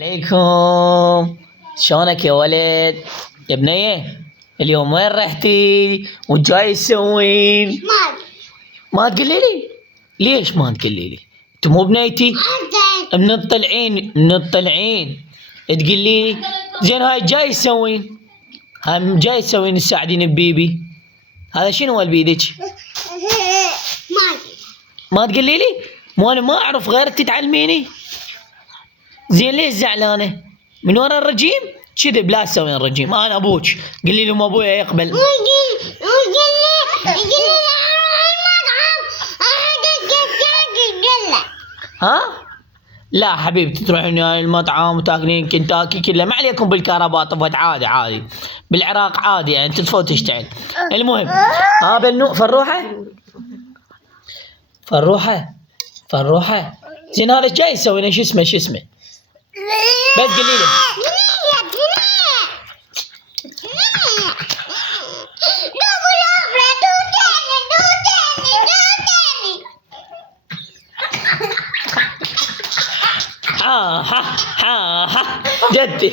عليكم. شلونك يا ولد؟ يا بنية اليوم وين رحتي وجاي تسوين؟ ما تقولي لي؟ ليش ما تقولي لي؟ انت مو بنيتي؟ من الطلعين تقولي لي زين هاي جاي تسوين؟ هاي جاي تسوين تساعدين ببيبي؟ هذا شنو مال بيدك؟ ما تقولي لي؟ مو انا ما اعرف غيرك تتعلميني؟ زين ليش زعلانة؟ من ورا الرجيم؟ كذب لا تسوين رجيم، انا ابوك، قولي لهم ابويا يقبل. ها؟ لا حبيبتي تروحين المطعم وتاكلين كنتاكي كله، ما عليكم بالكهرباء طفت عادي بالعراق عادي يعني تطفى وتشتعل. المهم ها بنو فروحة زين هذا جاي يسوي شو اسمه بس قولي لي. ها جدي